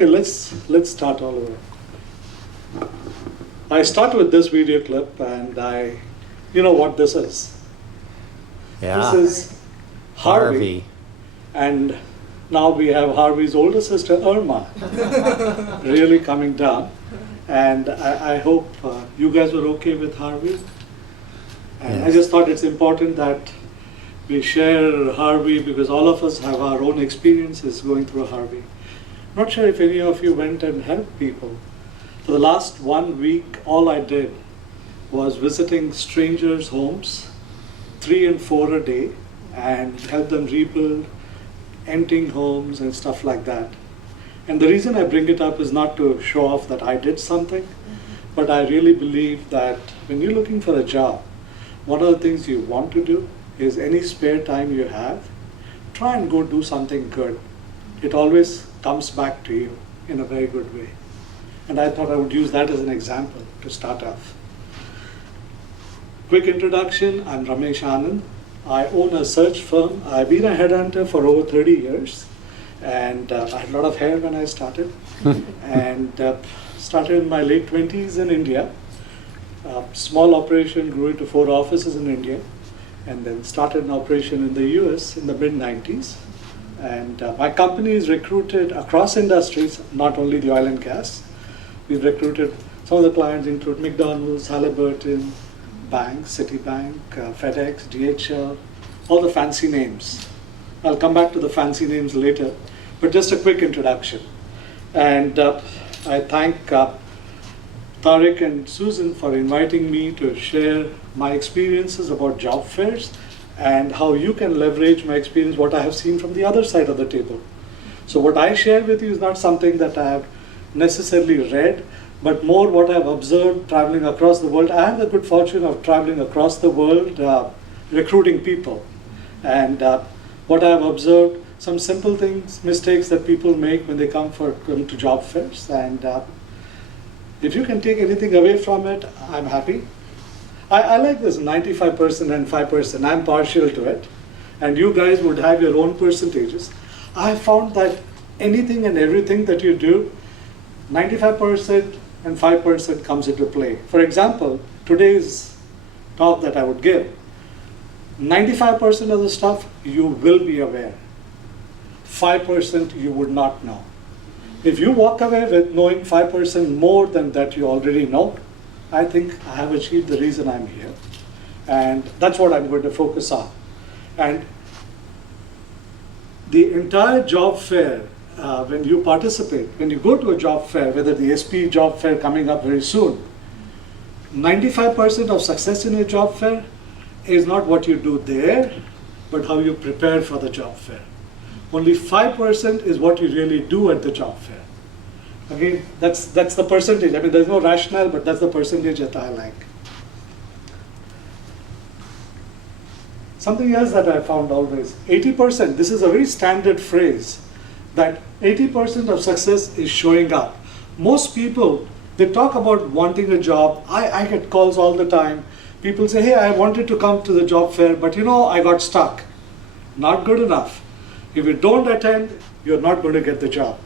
Okay, let's start all over. I start with this video clip, and you know what this is. Yeah. This is Harvey. And now we have Harvey's older sister, Irma, really coming down. And I hope you guys were okay with Harvey. And Yes. I just thought it's important that we share Harvey because all of us have our own experiences going through Harvey. Not sure if any of you went and helped people. For the last 1 week, all I did was visiting strangers' homes, 3 and 4 a day, and help them rebuild, emptying homes and stuff like that. And the reason I bring it up is not to show off that I did something, but I really believe that when you're looking for a job, one of the things you want to do is any spare time you have, try and go do something good. It always comes back to you in a very good way. And I thought I would use that as an example to start off. Quick introduction, I'm Ramesh Anand. I own a search firm. I've been a headhunter for over 30 years. And I had a lot of hair when I started. And started in my late 20s in India. Small operation grew into 4 offices in India. And then started an operation in the US in the mid-90s. And my company is recruited across industries, not only the oil and gas. We've recruited, some of the clients include McDonald's, Halliburton, banks, Citibank, FedEx, DHL, all the fancy names. I'll come back to the fancy names later, but just a quick introduction. And I thank Tariq and Susan for inviting me to share my experiences about job fairs and how you can leverage my experience, what I have seen from the other side of the table. So what I share with you is not something that I have necessarily read, but more what I've observed traveling across the world. I have the good fortune of traveling across the world, recruiting people. And what I've observed, some simple things, mistakes that people make when they come to job fairs. And if you can take anything away from it, I'm happy. I like this 95% and 5%. I'm partial to it. And you guys would have your own percentages. I found that anything and everything that you do, 95% and 5% comes into play. For example, today's talk that I would give, 95% of the stuff you will be aware. 5% you would not know. If you walk away with knowing 5% more than that you already know, I think I have achieved the reason I'm here. And that's what I'm going to focus on. And the entire job fair, when you participate, when you go to a job fair, whether the SP job fair coming up very soon, 95% of success in a job fair is not what you do there, but how you prepare for the job fair. Only 5% is what you really do at the job fair. Again, that's the percentage. I mean, there's no rationale, but that's the percentage that I like. Something else that I found always, 80%, this is a very standard phrase, that 80% of success is showing up. Most people, they talk about wanting a job. I get calls all the time. People say, hey, I wanted to come to the job fair, but you know, I got stuck. Not good enough. If you don't attend, you're not going to get the job.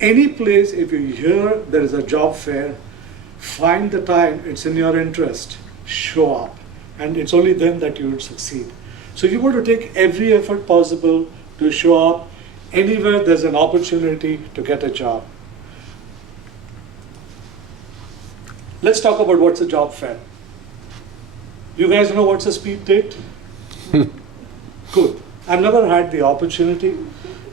Any place, if you hear there is a job fair, find the time, it's in your interest, show up. And it's only then that you will succeed. So you want to take every effort possible to show up anywhere there's an opportunity to get a job. Let's talk about what's a job fair. You guys know what's a speed date? Good. I've never had the opportunity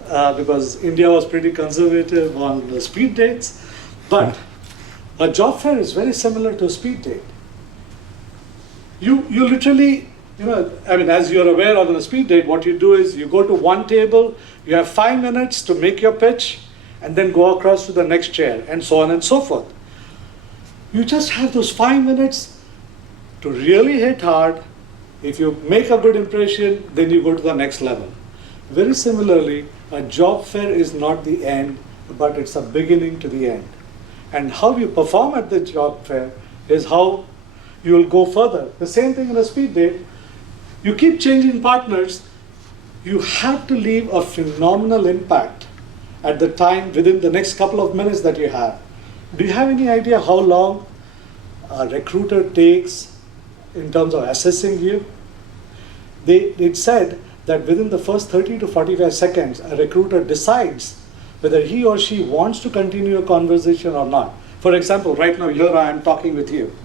because India was pretty conservative on the speed dates. But a job fair is very similar to a speed date. You literally, I mean, as you're aware of on a speed date, what you do is you go to one table, you have 5 minutes to make your pitch, and then go across to the next chair, and so on and so forth. You just have those 5 minutes to really hit hard. If you make a good impression, then you go to the next level. Very similarly, a job fair is not the end, but it's a beginning to the end. And how you perform at the job fair is how you will go further. The same thing in a speed date. You keep changing partners, you have to leave a phenomenal impact at the time within the next couple of minutes that you have. Do you have any idea how long a recruiter takes in terms of assessing you? It said that within the first 30 to 45 seconds, a recruiter decides whether he or she wants to continue a conversation or not. For example, right now here I am talking with you.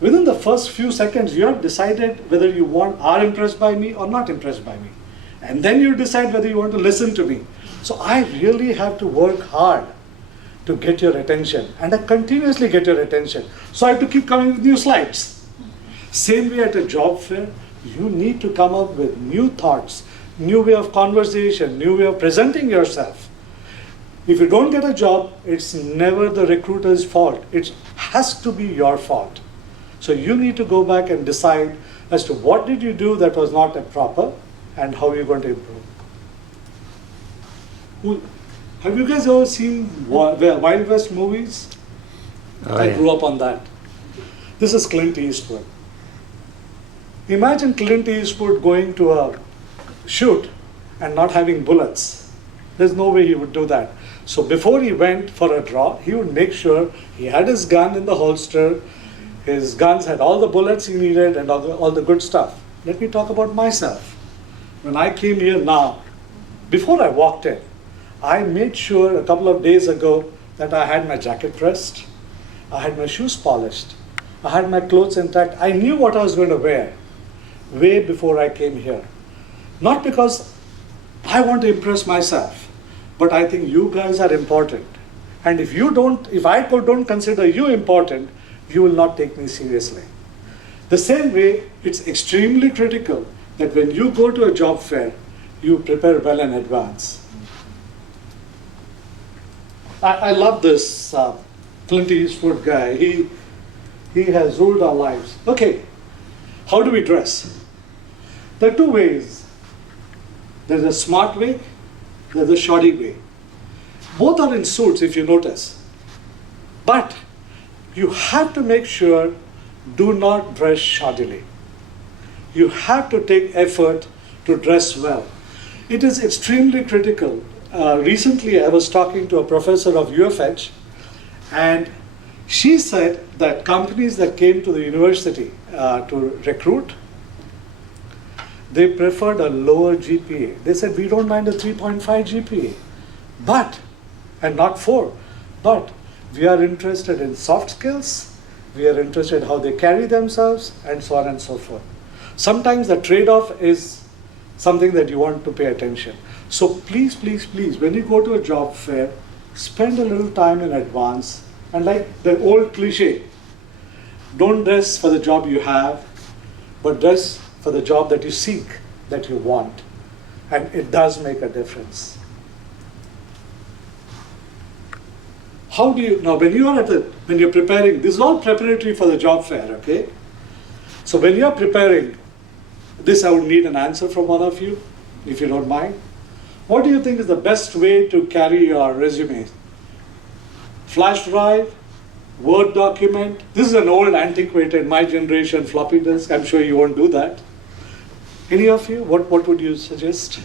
Within the first few seconds, you have decided whether you are impressed by me or not impressed by me. And then you decide whether you want to listen to me. So I really have to work hard to get your attention, and I continuously get your attention. So I have to keep coming with new slides. Same way at a job fair, you need to come up with new thoughts, new way of conversation, new way of presenting yourself. If you don't get a job, it's never the recruiter's fault. It has to be your fault. So you need to go back and decide as to what did you do that was not proper and how you're going to improve. Have you guys ever seen Wild West movies? Oh, I yeah. grew up on that. This is Clint Eastwood. Imagine Clint Eastwood going to a shoot and not having bullets. There's no way he would do that. So before he went for a draw, he would make sure he had his gun in the holster. His guns had all the bullets he needed and all the good stuff. Let me talk about myself. When I came here now, before I walked in, I made sure a couple of days ago that I had my jacket pressed, I had my shoes polished, I had my clothes intact. I knew what I was going to wear way before I came here. Not because I want to impress myself, but I think you guys are important. And if I don't consider you important, you will not take me seriously. The same way, it's extremely critical that when you go to a job fair, you prepare well in advance. I love this Clint Eastwood guy. He has ruled our lives. Okay, how do we dress? There are two ways. There's a smart way, there's a shoddy way. Both are in suits if you notice. But you have to make sure do not dress shoddily. You have to take effort to dress well. It is extremely critical. Recently, I was talking to a professor of UFH, and she said that companies that came to the university to recruit, they preferred a lower GPA. They said, we don't mind a 3.5 GPA, and not 4, but we are interested in soft skills, we are interested in how they carry themselves, and so on and so forth. Sometimes the trade-off is something that you want to pay attention. So please, please, please, when you go to a job fair, spend a little time in advance. And like the old cliche, don't dress for the job you have, but dress for the job that you seek, that you want. And it does make a difference. How do you, now when you're preparing, this is all preparatory for the job fair, okay? So when you're preparing, this I would need an answer from one of you, if you don't mind. What do you think is the best way to carry your resume? Flash drive, Word document? This is an old, antiquated, my generation floppy disk. I'm sure you won't do that. Any of you? What would you suggest?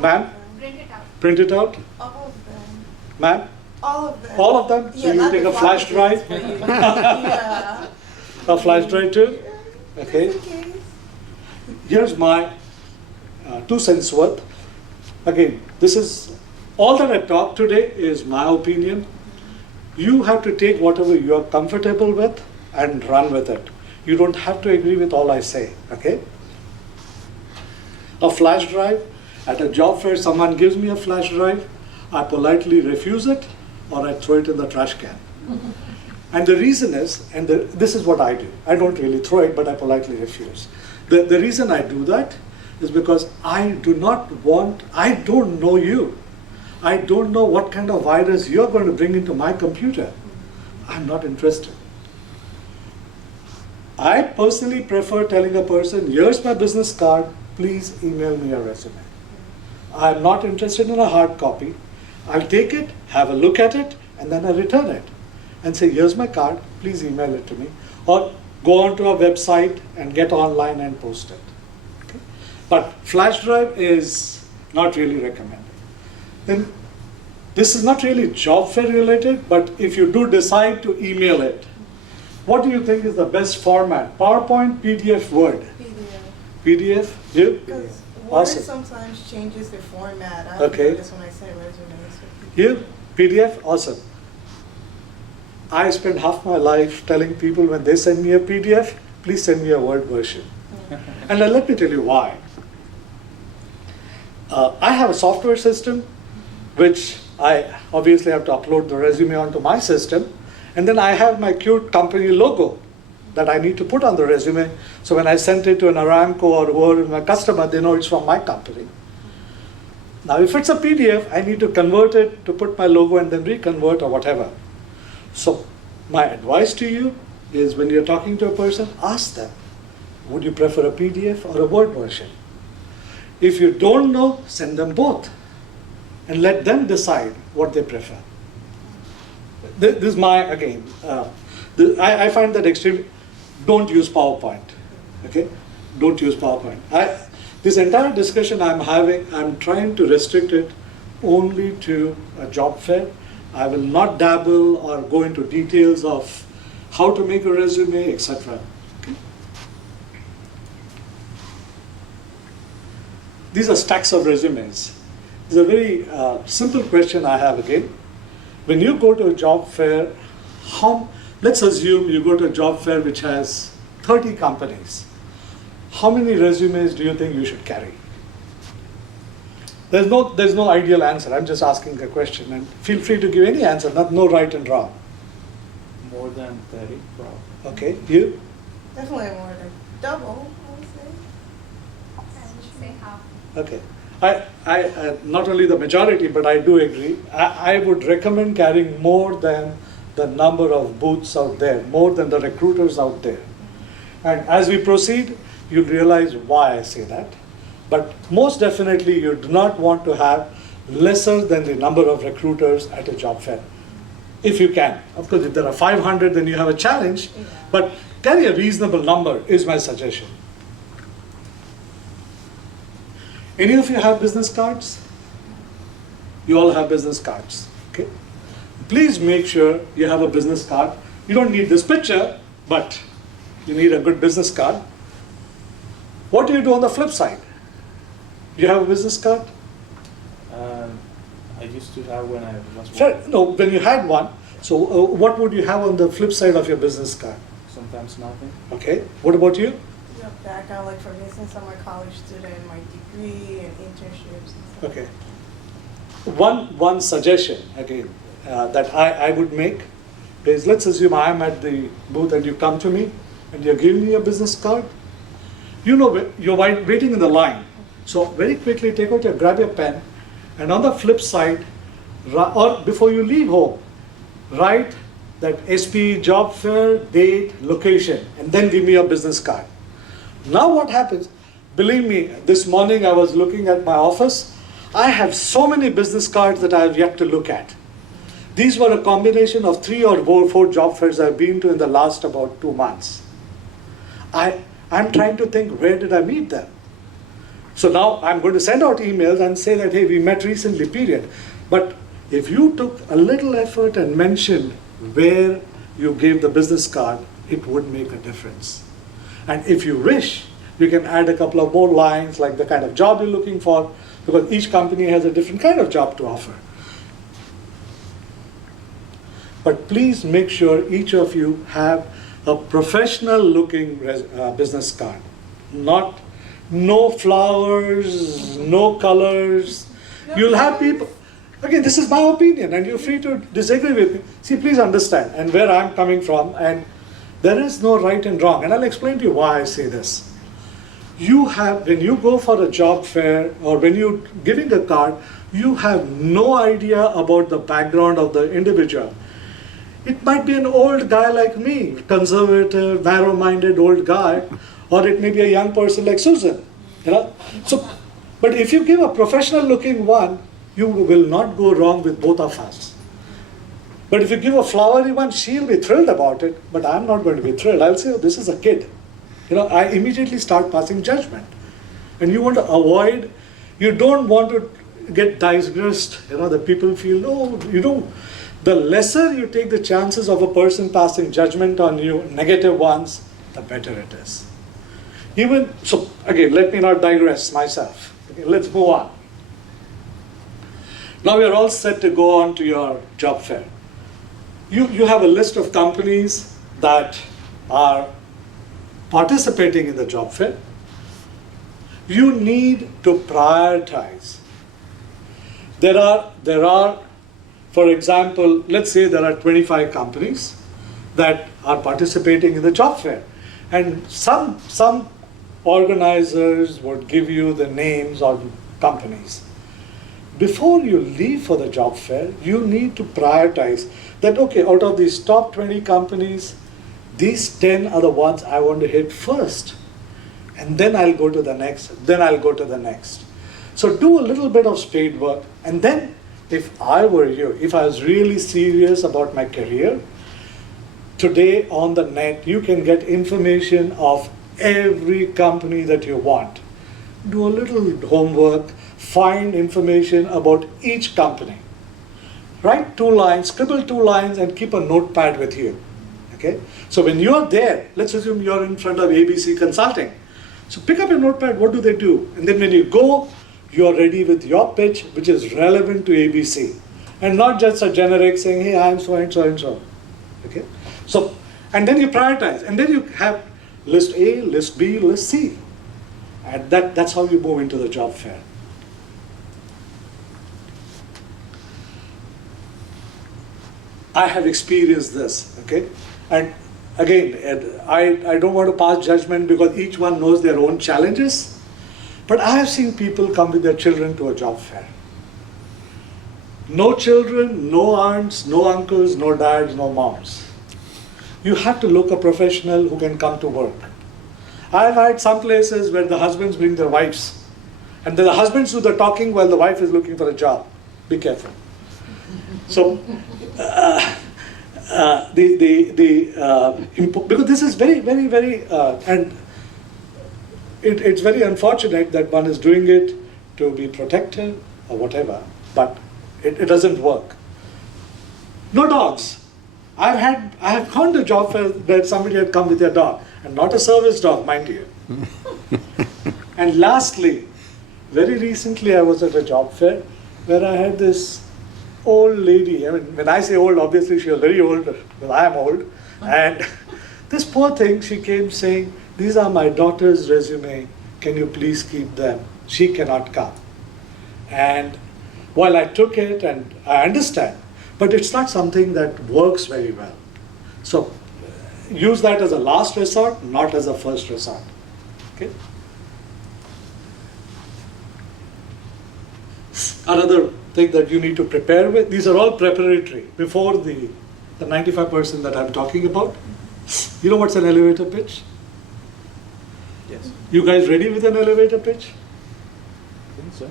Ma'am? Print it out. Print it out? All of them. Ma'am? All of them. All of them? So you take a flash drive? Yeah. A flash drive too? Okay. Okay. Here's my 2 cents worth. Again, this is all that I talked today is my opinion. You have to take whatever you are comfortable with and run with it. You don't have to agree with all I say, okay? A flash drive, at a job fair, someone gives me a flash drive, I politely refuse it or I throw it in the trash can. And the reason is, this is what I do. I don't really throw it, but I politely refuse. The reason I do that is because I don't know you. I don't know what kind of virus you're going to bring into my computer. I'm not interested. I personally prefer telling a person, here's my business card, please email me your resume. I'm not interested in a hard copy. I'll take it, have a look at it, and then I return it. And say, here's my card, please email it to me. Or go onto our website and get online and post it. Okay? But flash drive is not really recommended. Then This is not really job fair related, but if you do decide to email it, what do you think is the best format? PowerPoint, PDF, Word? PDF. PDF? You? Because Word Awesome. sometimes changes the format. I Okay. notice when I send resumes. You? PDF? Awesome. I spend half my life telling people when they send me a PDF, please send me a Word version. And let me tell you why. I have a software system which I obviously have to upload the resume onto my system, and then I have my cute company logo that I need to put on the resume, so when I send it to an Aramco or whoever my customer, they know it's from my company. Now if it's a PDF, I need to convert it to put my logo and then reconvert or whatever. So my advice to you is when you're talking to a person, ask them, would you prefer a PDF or a Word version? If you don't know, send them both and let them decide what they prefer. This is my, again, I find that extreme, don't use PowerPoint, okay? Don't use PowerPoint. This entire discussion I'm having, I'm trying to restrict it only to a job fair. I will not dabble or go into details of how to make a resume, etc. Okay? These are stacks of resumes. It's a very simple question I have again. When you go to a job fair, let's assume you go to a job fair which has 30 companies. How many resumes do you think you should carry? There's no ideal answer. I'm just asking a question, and feel free to give any answer, no right and wrong. More than 30, probably. Okay, you? Definitely more than double, I would say. I would say half. Okay. I not only the majority, but I do agree. I would recommend carrying more than the number of booths out there, more than the recruiters out there. And as we proceed, you'll realize why I say that. But most definitely, you do not want to have lesser than the number of recruiters at a job fair, if you can. Of course, if there are 500, then you have a challenge, Yeah. but carry a reasonable number is my suggestion. Any of you have business cards? You all have business cards, okay? Please make sure you have a business card. You don't need this picture, but you need a good business card. What do you do on the flip side? Do you have a business card? I used to have when I was Sure. working. No, when you had one, so what would you have on the flip side of your business card? Sometimes nothing. Okay, what about you? Yeah, background, like for instance, I'm a college student, my degree and internships and stuff. Okay. One suggestion, again, that I would make is, let's assume I'm at the booth and you come to me and you're giving me a business card. You know, you're waiting in the line. So very quickly grab your pen, and on the flip side, or before you leave home, write that SP job fair, date, location, and then give me your business card. Now what happens, believe me, this morning I was looking at my office. I have so many business cards that I have yet to look at. These were a combination of 3 or 4 job fairs I've been to in the last about 2 months. I'm trying to think, where did I meet them? So now I'm going to send out emails and say that, hey, we met recently, period. But if you took a little effort and mentioned where you gave the business card, it would make a difference. And if you wish, you can add a couple of more lines, like the kind of job you're looking for, because each company has a different kind of job to offer. But please make sure each of you have a professional looking business card. No flowers, no colors. You'll have people, again, this is my opinion and you're free to disagree with me. See, please understand and where I'm coming from, and there is no right and wrong. And I'll explain to you why I say this. When you go for a job fair or when you're giving a card, you have no idea about the background of the individual. It might be an old guy like me, conservative, narrow-minded old guy, or it may be a young person like Susan. So, but if you give a professional-looking one, you will not go wrong with both of us. But if you give a flowery one, she'll be thrilled about it, but I'm not going to be thrilled. I'll say, oh, this is a kid. I immediately start passing judgment. And you want to avoid, you don't want to, get digressed, that people feel, oh, the lesser you take the chances of a person passing judgment on you, negative ones, the better it is. So again, let me not digress myself. Okay, let's move on. Now you're all set to go on to your job fair. You have a list of companies that are participating in the job fair. You need to prioritize. There are, for example, let's say there are 25 companies that are participating in the job fair. And some organizers would give you the names of companies. Before you leave for the job fair, you need to prioritize that, okay, out of these top 20 companies, these 10 are the ones I want to hit first. And then I'll go to the next, then I'll go to the next. So do a little bit of spade work. And then, if I were you, if I was really serious about my career, today on the net, you can get information of every company that you want. Do a little homework, find information about each company. Write 2 lines, scribble 2 lines, and keep a notepad with you. Okay? So when you're there, let's assume you're in front of ABC Consulting. So pick up your notepad, what do they do? And then when you go, you're ready with your pitch, which is relevant to ABC. And not just a generic saying, hey, I'm so and so and so. Okay? So, and then you prioritize. And then you have list A, list B, list C. And that's how you move into the job fair. I have experienced this, okay? And again, I don't want to pass judgment because each one knows their own challenges, but I have seen people come with their children to a job fair. No children, no aunts, no uncles, no dads, no moms. You have to look a professional who can come to work. I've had some places where the husbands bring their wives, and then the husbands do the talking while the wife is looking for a job. Be careful. So, because this is very, very, very, and it's very unfortunate that one is doing it to be protected or whatever, but it doesn't work. No dogs. I have gone to job fair where somebody had come with their dog, and not a service dog, mind you. And lastly, very recently I was at a job fair where I had this old lady. I mean, when I say old, obviously she was very old, because I am old. And this poor thing, she came saying, these are my daughter's resume, can you please keep them? She cannot come. And while I took it, and I understand, but it's not something that works very well. So use that as a last resort, not as a first resort. Okay? Another thing that you need to prepare with, these are all preparatory before the 95% that I'm talking about. You know what's an elevator pitch? Yes. You guys ready with an elevator pitch? I think so.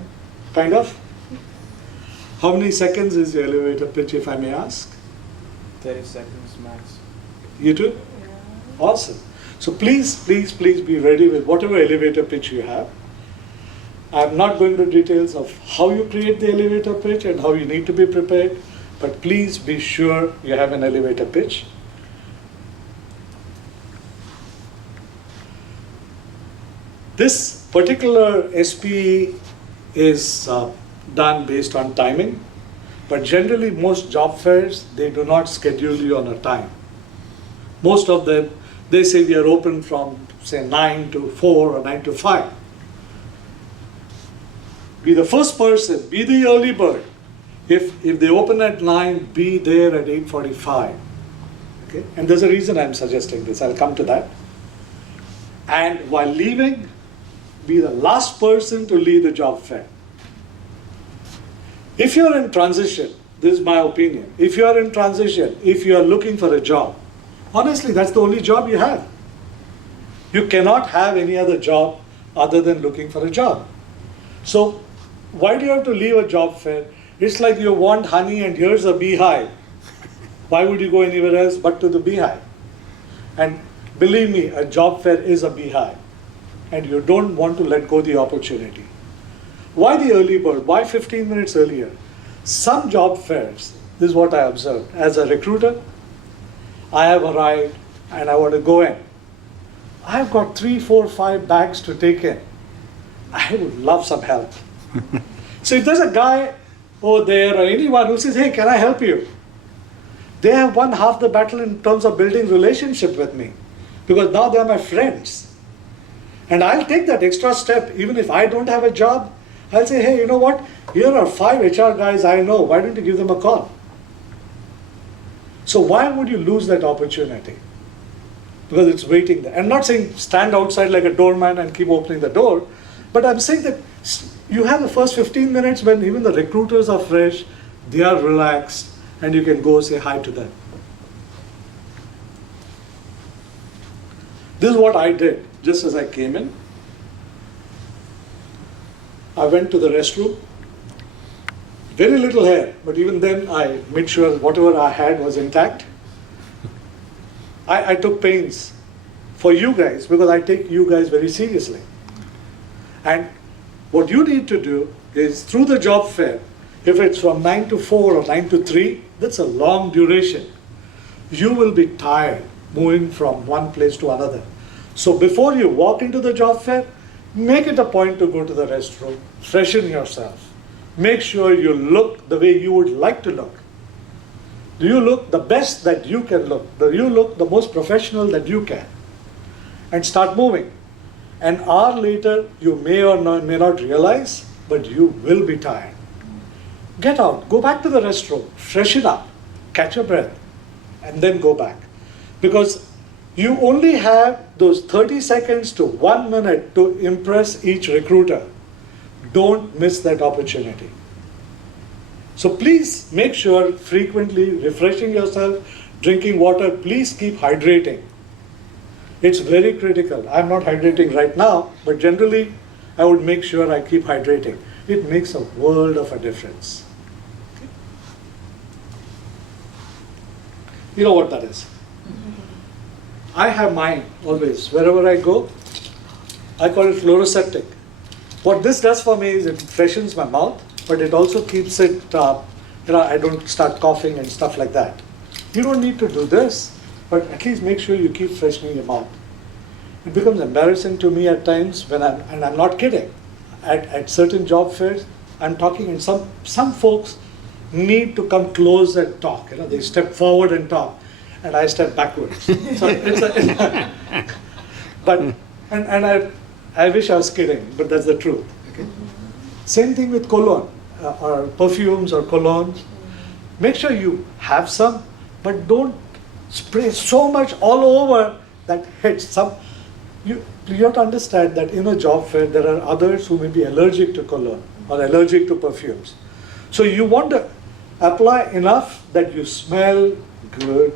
Kind of? How many seconds is your elevator pitch, if I may ask? 30 seconds max. You too? Awesome. So please, please, please be ready with whatever elevator pitch you have. I'm not going into details of how you create the elevator pitch and how you need to be prepared, but please be sure you have an elevator pitch. This particular SPE is done based on timing, but generally most job fairs, they do not schedule you on a time. Most of them, they say we are open from say 9 to 4 or 9 to 5. Be the first person, be the early bird. If they open at 9, be there at 8:45. Okay? And there's a reason I'm suggesting this, I'll come to that. And while leaving, be the last person to leave the job fair. If you're in transition, this is my opinion, if you're in transition, if you're looking for a job, honestly, that's the only job you have. You cannot have any other job other than looking for a job. So, why do you have to leave a job fair? It's like you want honey and here's a beehive. Why would you go anywhere else but to the beehive? And believe me, a job fair is a beehive. And you don't want to let go the opportunity. Why the early bird? Why 15 minutes earlier? Some job fairs, this is what I observed. As a recruiter, I have arrived and I want to go in. I've got 3, 4, 5 bags to take in. I would love some help. So if there's a guy over there or anyone who says, hey, can I help you? They have won half the battle in terms of building relationship with me, because now they are my friends. And I'll take that extra step. Even if I don't have a job, I'll say, hey, you know what? Here are 5 HR guys I know. Why don't you give them a call? So why would you lose that opportunity? Because it's waiting there. I'm not saying stand outside like a doorman and keep opening the door, but I'm saying that you have the first 15 minutes when even the recruiters are fresh, they are relaxed, and you can go say hi to them. This is what I did just as I came in. I went to the restroom. Very little hair, but even then I made sure whatever I had was intact. I took pains for you guys because I take you guys very seriously. And what you need to do is through the job fair, if it's from 9 to 4 or 9 to 3, that's a long duration. You will be tired moving from one place to another. So before you walk into the job fair, make it a point to go to the restroom, freshen yourself. Make sure you look the way you would like to look. Do you look the best that you can look? Do you look the most professional that you can? And start moving. An hour later, you may or may not realize, but you will be tired. Get out, go back to the restroom, freshen up, catch your breath, and then go back. Because you only have those 30 seconds to 1 minute to impress each recruiter. Don't miss that opportunity. So please make sure frequently refreshing yourself, drinking water, please keep hydrating. It's very critical. I'm not hydrating right now, but generally I would make sure I keep hydrating. It makes a world of a difference. Okay. You know what that is? I have mine always. Wherever I go, I call it fluoroseptic. What this does for me is it freshens my mouth, but it also keeps it, I don't start coughing and stuff like that. You don't need to do this, but at least make sure you keep freshening your mouth. It becomes embarrassing to me at times when and I'm not kidding. At certain job fairs, I'm talking, and some folks need to come close and talk. They step forward and talk, and I step backwards. So I wish I was kidding, but that's the truth. Okay? Same thing with cologne, or perfumes or colognes. Make sure you have some, but don't spray so much all over that hits some. You have to understand that in a job fair, there are others who may be allergic to cologne or allergic to perfumes. So you want to apply enough that you smell good,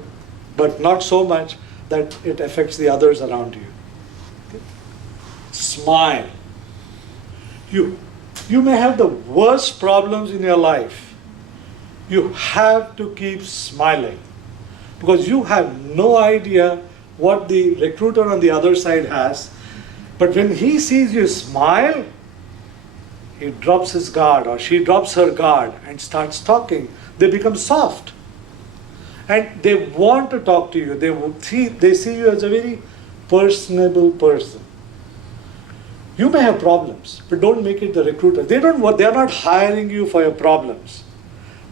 but not so much that it affects the others around you. Okay? Smile. You may have the worst problems in your life. You have to keep smiling, because you have no idea what the recruiter on the other side has. But when he sees you smile, he drops his guard or she drops her guard and starts talking. They become soft. And they want to talk to you. They see you as a very personable person. You may have problems, but don't make it the recruiter. They are not hiring you for your problems.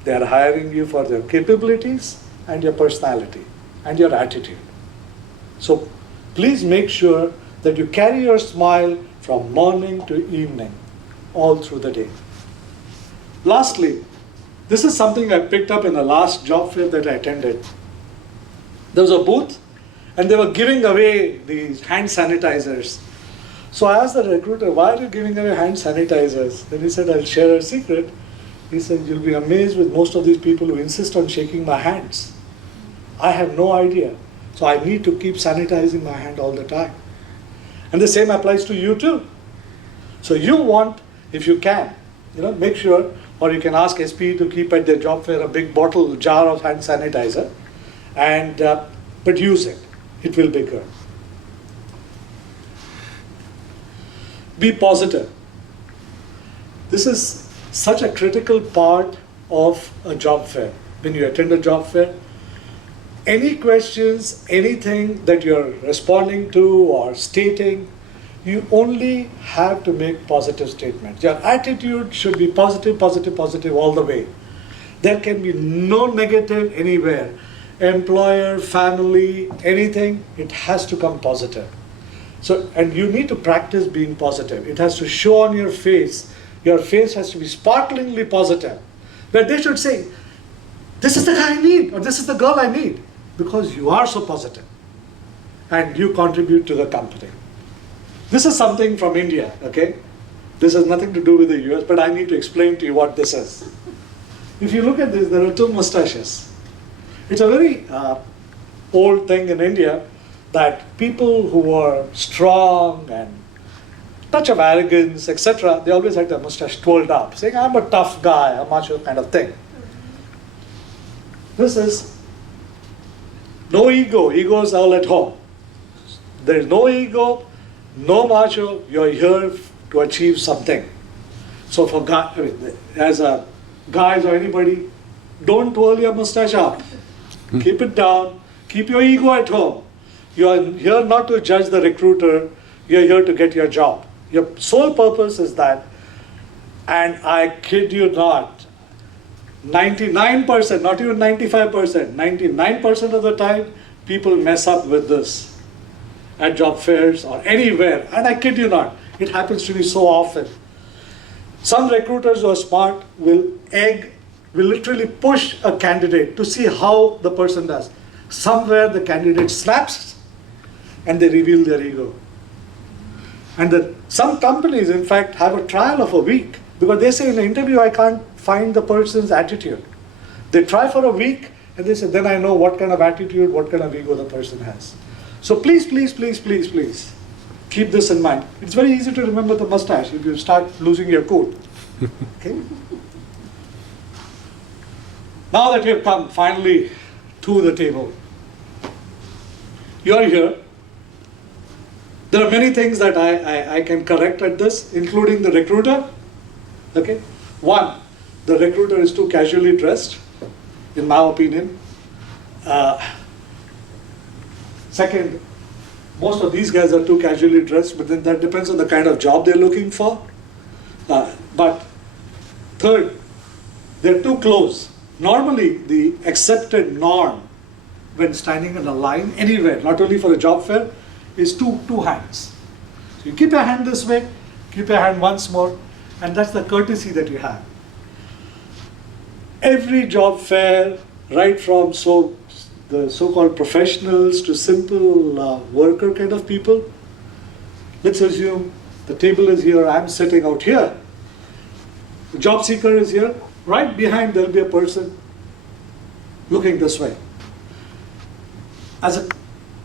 They are hiring you for their capabilities and your personality and your attitude. So please make sure that you carry your smile from morning to evening, all through the day. Lastly, this is something I picked up in the last job fair that I attended. There was a booth, and they were giving away these hand sanitizers. So I asked the recruiter, why are you giving away hand sanitizers? Then he said, I'll share a secret. He said, you'll be amazed with most of these people who insist on shaking my hands. I have no idea. So I need to keep sanitizing my hand all the time. And the same applies to you too. So you want, if you can, make sure, or you can ask SP to keep at their job fair a big jar of hand sanitizer, and but use it. It will be good. Be positive. This is such a critical part of a job fair. When you attend a job fair, any questions, anything that you're responding to or stating, you only have to make positive statements. Your attitude should be positive, positive, positive all the way. There can be no negative anywhere. Employer, family, anything, it has to come positive. So, and you need to practice being positive. It has to show on your face. Your face has to be sparklingly positive. Where they should say, this is the guy I need, or this is the girl I need, because you are so positive and you contribute to the company. This is something from India, okay? This has nothing to do with the US, but I need to explain to you what this is. If you look at this, there are two mustaches. It's a very old thing in India that people who are strong and touch of arrogance, etc., they always had their mustache twirled up, saying, I'm a tough guy, a macho kind of thing. This is no ego. Ego is all at home. There is no ego, no macho. You're here to achieve something. So for as a guys or anybody, don't twirl your mustache up. Keep it down. Keep your ego at home. You are here not to judge the recruiter. You're here to get your job. Your sole purpose is that. And I kid you not, 99%, not even 95%, 99% of the time, people mess up with this at job fairs or anywhere. And I kid you not, it happens to me so often. Some recruiters who are smart will literally push a candidate to see how the person does. Somewhere the candidate snaps and they reveal their ego. And some companies, in fact, have a trial of a week because they say in the interview, I can't find the person's attitude. They try for a week and they say, then I know what kind of attitude, what kind of ego the person has. So please, please, please, please, please, keep this in mind. It's very easy to remember the mustache if you start losing your cool. Okay? Now that you have come finally to the table, you are here. There are many things that I can correct at this, including the recruiter. Okay? One, the recruiter is too casually dressed, in my opinion. Second, most of these guys are too casually dressed, but then that depends on the kind of job they're looking for. But third, they're too close. Normally, the accepted norm when standing in a line anywhere, not only for a job fair, is two hands. So you keep your hand this way, keep your hand once more, and that's the courtesy that you have. Every job fair, right from the so-called professionals to simple worker kind of people, let's assume the table is here, I'm sitting out here. The job seeker is here, right behind there'll be a person looking this way.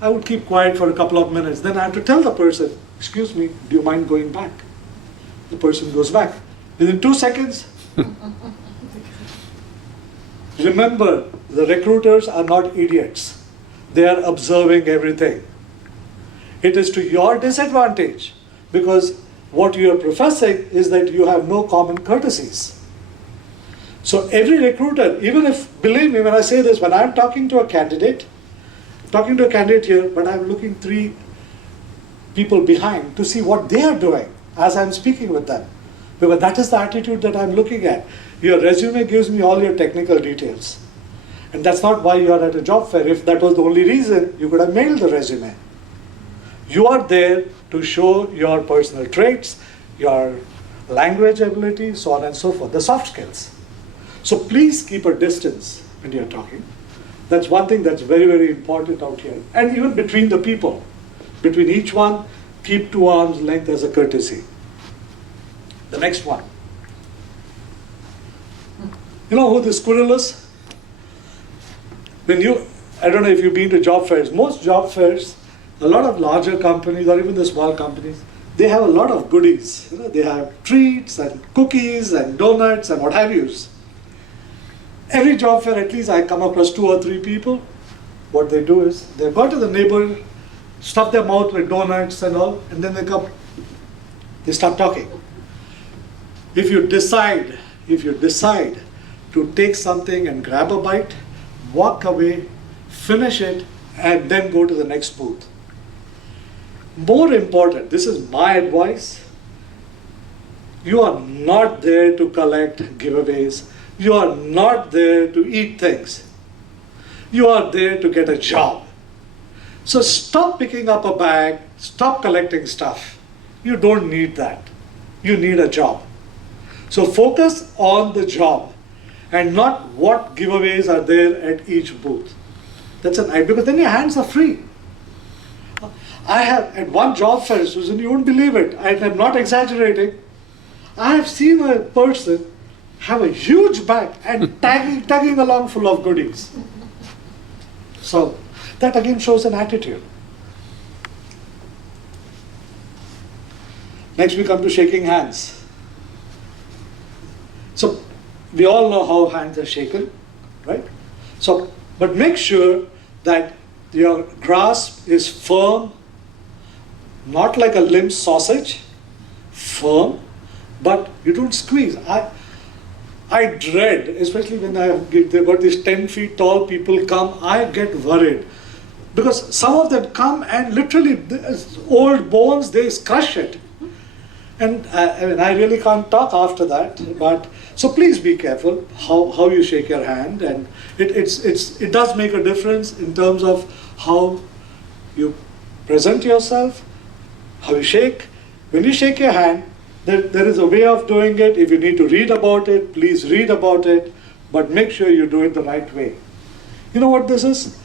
I would keep quiet for a couple of minutes, then I have to tell the person, excuse me, do you mind going back? The person goes back. Within 2 seconds, remember, the recruiters are not idiots. They are observing everything. It is to your disadvantage because what you are professing is that you have no common courtesies. So every recruiter, even if, believe me when I say this, when I'm talking to a candidate here, but I'm looking 3 people behind to see what they are doing as I'm speaking with them. Because that is the attitude that I'm looking at. Your resume gives me all your technical details. And that's not why you are at a job fair. If that was the only reason, you could have mailed the resume. You are there to show your personal traits, your language ability, so on and so forth, the soft skills. So please keep a distance when you're talking. That's one thing that's very, very important out here. And even between the people, between each one, keep 2 arms length as a courtesy. The next one. You know who the squirrel is? I don't know if you've been to job fairs. Most job fairs, a lot of larger companies or even the small companies, they have a lot of goodies. They have treats and cookies and donuts and what have yous. Every job fair, at least I come across 2 or 3 people. What they do is they go to the neighbor, stuff their mouth with donuts and all, and then they start talking. If you decide to take something and grab a bite, walk away, finish it, and then go to the next booth. More important, this is my advice, you are not there to collect giveaways. You are not there to eat things. You are there to get a job. So stop picking up a bag, stop collecting stuff. You don't need that. You need a job. So focus on the job and not what giveaways are there at each booth. That's an idea, because then your hands are free. I have, at one job fair, Susan, you won't believe it, I'm not exaggerating, I have seen a person have a huge bag and tagging along full of goodies. So that again shows an attitude. Next we come to shaking hands. So we all know how hands are shaken, right? So, but make sure that your grasp is firm, not like a limp sausage, firm, but you don't squeeze. I dread, especially when they've got these 10 feet tall people come, I get worried. Because some of them come and literally, old bones, they crush it. And I really can't talk after that. But so please be careful how you shake your hand, and it does make a difference in terms of how you present yourself, how you shake. When you shake your hand, there is a way of doing it. If you need to read about it, please read about it, but make sure you do it the right way. You know what this is?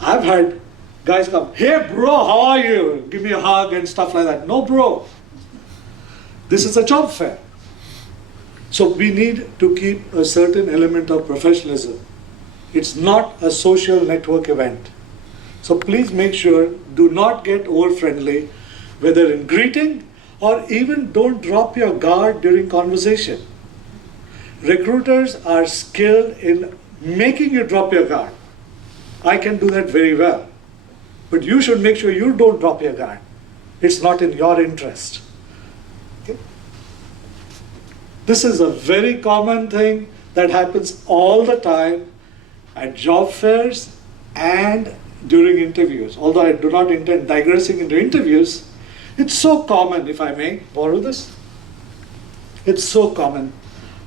I've had guys come, "Hey bro, how are you?" Give me a hug and stuff like that. No bro. This is a job fair. So we need to keep a certain element of professionalism. It's not a social network event. So please make sure, do not get over-friendly, whether in greeting or even don't drop your guard during conversation. Recruiters are skilled in making you drop your guard. I can do that very well. But you should make sure you don't drop your guard. It's not in your interest. Okay? This is a very common thing that happens all the time at job fairs and during interviews. Although I do not intend digressing into interviews, it's so common, if I may borrow this. It's so common.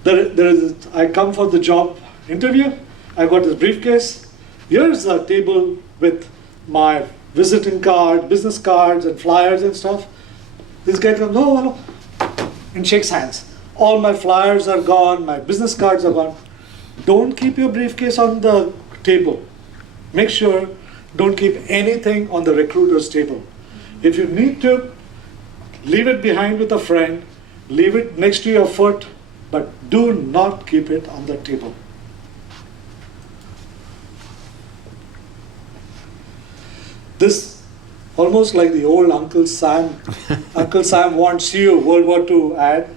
I come for the job interview, I got this briefcase. Here's a table with my visiting card, business cards and flyers and stuff. This guy comes, "Oh, hello," and shakes hands. All my flyers are gone, my business cards are gone. Don't keep your briefcase on the table. Make sure don't keep anything on the recruiter's table. If you need to, leave it behind with a friend, leave it next to your foot, but do not keep it on the table. This, almost like the old Uncle Sam, Uncle Sam wants you, World War II ad,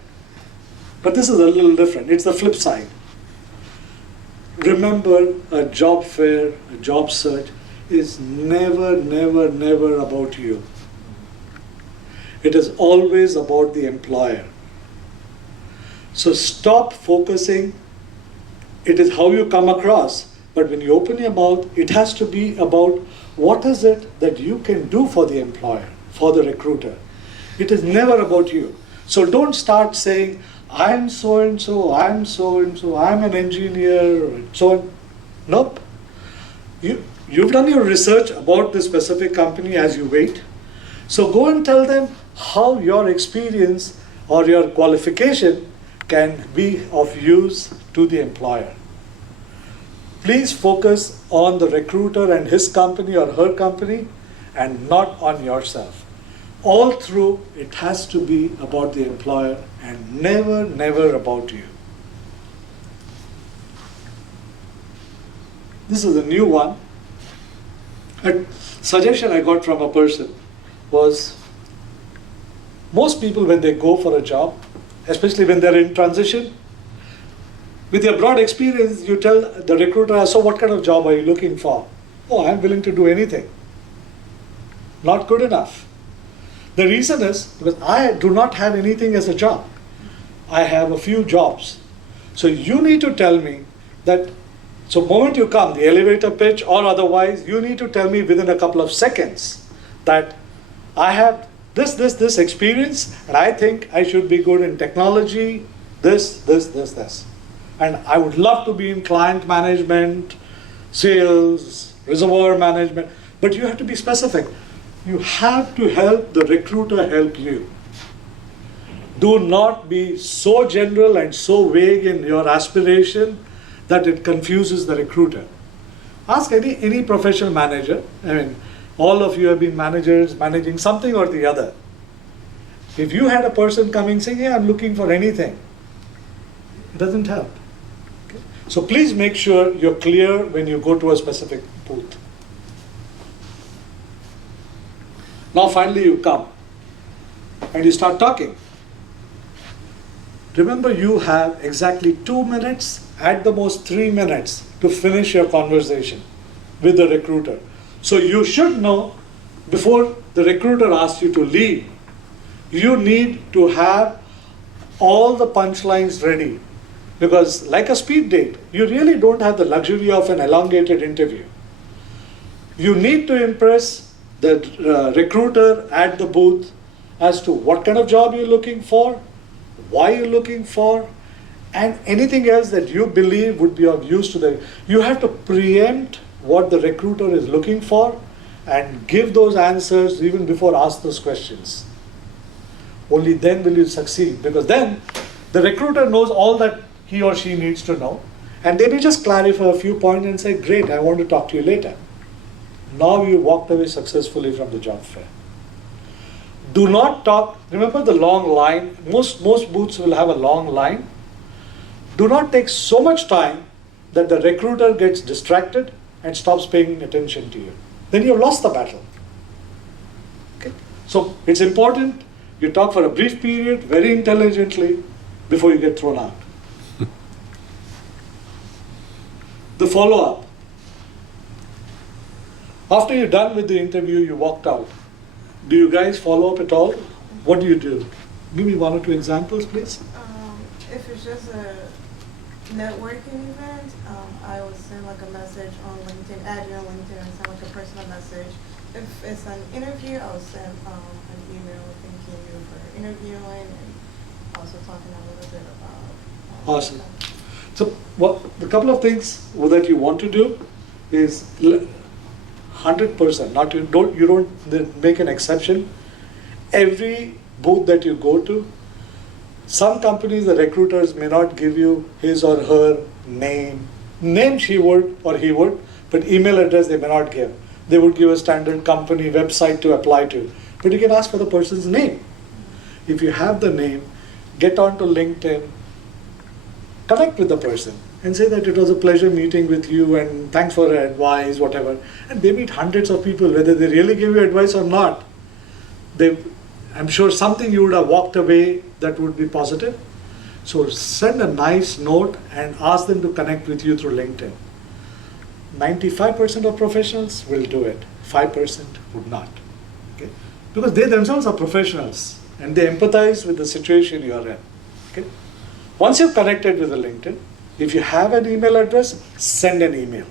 but this is a little different. It's the flip side. Remember, a job fair, a job search is never, never, never about you. It is always about the employer. So stop focusing. It is how you come across, but when you open your mouth, it has to be about what is it that you can do for the employer, for the recruiter. It is never about you. So don't start saying, "I'm so and so, I'm so and so, I'm an engineer," and so on. Nope. You've done your research about this specific company as you wait. So go and tell them how your experience or your qualification can be of use to the employer. Please focus on the recruiter and his company or her company and not on yourself. All through, it has to be about the employer and never, never about you. This is a new one. A suggestion I got from a person was, most people when they go for a job, especially when they're in transition, with your broad experience, you tell the recruiter, "So what kind of job are you looking for?" "Oh, I'm willing to do anything." Not good enough. The reason is because I do not have anything as a job. I have a few jobs. So you need to tell me that, so moment you come, the elevator pitch or otherwise, you need to tell me within a couple of seconds that I have this experience, and I think I should be good in technology, this. And I would love to be in client management, sales, reservoir management, but you have to be specific. You have to help the recruiter help you. Do not be so general and so vague in your aspiration that it confuses the recruiter. Ask any professional manager. I mean, all of you have been managers, managing something or the other. If you had a person coming saying, "Yeah, I'm looking for anything," it doesn't help. Okay? So please make sure you're clear when you go to a specific booth. Now finally you come and you start talking. Remember, you have exactly 2 minutes, at the most 3 minutes, to finish your conversation with the recruiter. So you should know, before the recruiter asks you to leave, you need to have all the punchlines ready. Because like a speed date, you really don't have the luxury of an elongated interview. You need to impress the recruiter at the booth as to what kind of job you're looking for, why you're looking for, and anything else that you believe would be of use to them. You have to preempt what the recruiter is looking for and give those answers even before ask those questions. Only then will you succeed, because then the recruiter knows all that he or she needs to know, and they may just clarify a few points and say, "Great, I want to talk to you later." Now you walked away successfully from the job fair. Do not talk. Remember the long line. Most booths will have a long line. Do not take so much time that the recruiter gets distracted and stops paying attention to you. Then you've lost the battle. Okay? So it's important you talk for a brief period, very intelligently, before you get thrown out. The follow-up. After you're done with the interview, you walked out. Do you guys follow up at all? What do you do? Give me 1 or 2 examples, please. If it's just a networking event, I would send like a message on LinkedIn, add you on LinkedIn, and send like a personal message. If it's an interview, I would send an email thanking you for interviewing and also talking a little bit about. Awesome. So, the couple of things that you want to do is 100%. Not you don't make an exception. Every booth that you go to, some companies, the recruiters may not give you his or her name. Name she would or he would, but email address they may not give. They would give a standard company website to apply to. But you can ask for the person's name. If you have the name, get onto LinkedIn, connect with the person and say that it was a pleasure meeting with you and thanks for your advice, whatever. And they meet hundreds of people, whether they really give you advice or not. I'm sure something you would have walked away that would be positive. So send a nice note and ask them to connect with you through LinkedIn. 95% of professionals will do it. 5% would not. Okay? Because they themselves are professionals and they empathize with the situation you are in. Okay? Once you've connected with the LinkedIn, if you have an email address, send an email.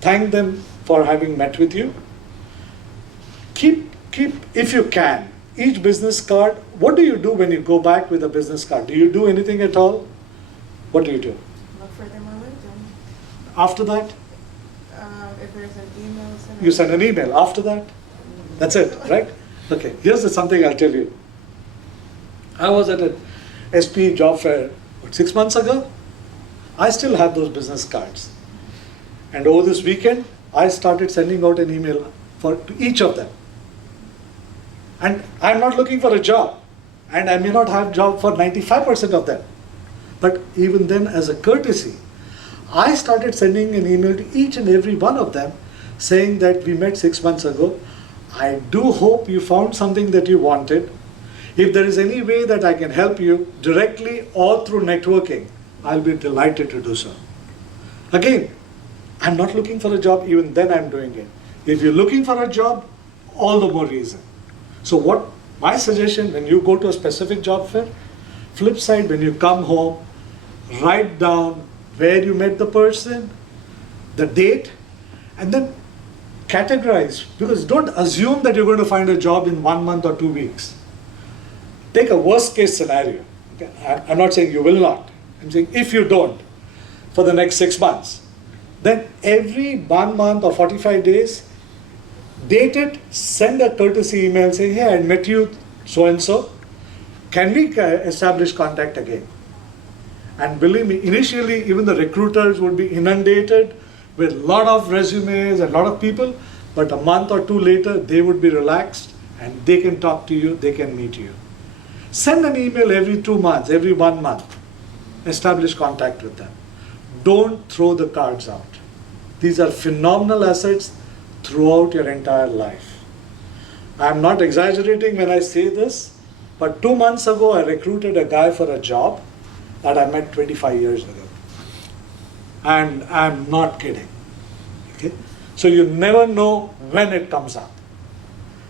Thank them for having met with you. Keep, if you can, each business card. What do you do when you go back with a business card? Do you do anything at all? What do you do? Look for them on LinkedIn. After that? If there's an email, You send an email. After that? That's it, right? Okay, here's something I'll tell you. I was at an SP job fair 6 months ago. I still have those business cards. And over this weekend, I started sending out an email to each of them. And I'm not looking for a job. And I may not have a job for 95% of them. But even then, as a courtesy, I started sending an email to each and every one of them saying that we met 6 months ago. I do hope you found something that you wanted. If there is any way that I can help you directly or through networking, I'll be delighted to do so. Again, I'm not looking for a job, even then I'm doing it. If you're looking for a job, all the more reason. So my suggestion when you go to a specific job fair, Flip side, when you come home, write down where you met the person, the date, and then categorize. Because don't assume that you're going to find a job in 1 month or 2 weeks. Take a worst case scenario. Okay? I'm not saying you will not. I'm saying if you don't, for the next 6 months, then every 1 month or 45 days, date it, send a courtesy email saying, hey, I met you so-and-so. Can we establish contact again? And believe me, initially even the recruiters would be inundated with a lot of resumes and a lot of people, but a month or two later, they would be relaxed and they can talk to you, they can meet you. Send an email every 2 months, every 1 month. Establish contact with them. Don't throw the cards out. These are phenomenal assets throughout your entire life. I'm not exaggerating when I say this, but 2 months ago, I recruited a guy for a job that I met 25 years ago. And I'm not kidding. Okay? So you never know when it comes up.